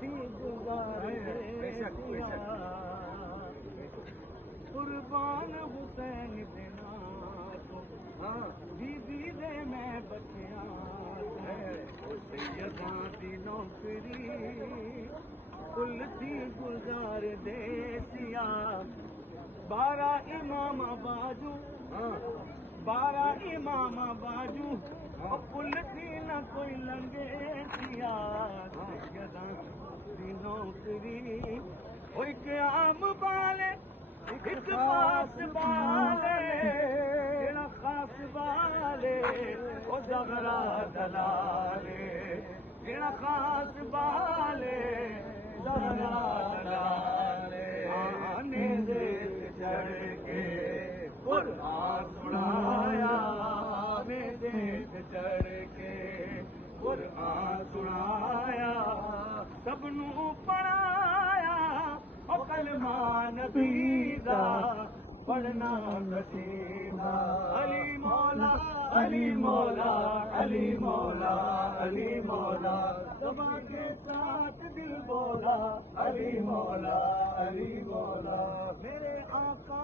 थी गुजार दिया कुर्बान हुसैन देना तो बीबी दे मैं बचिया सैयदा दी नौकरी कुल थी गुजार दे दिया 12 इमाम बाजू 12 इमाम बाजू पुल थी न कोई लंगे दिया सैयदा दी नौकरी एक आम बाले एक खास बाले तेरा खास बाले ओ ज़हरा दलाले तेरा खास बाले ज़हरा दलाले आने दे चढ़ के कुरान सुनाया देख चढ़ के कुरान सुनाया सबनू पढ़ाया और कलमा नबी दा पढ़ना नसीबा अली मौला अली मौला अली मौला अली मौला सभा के साथ दिल बोला अली मौला मेरे आका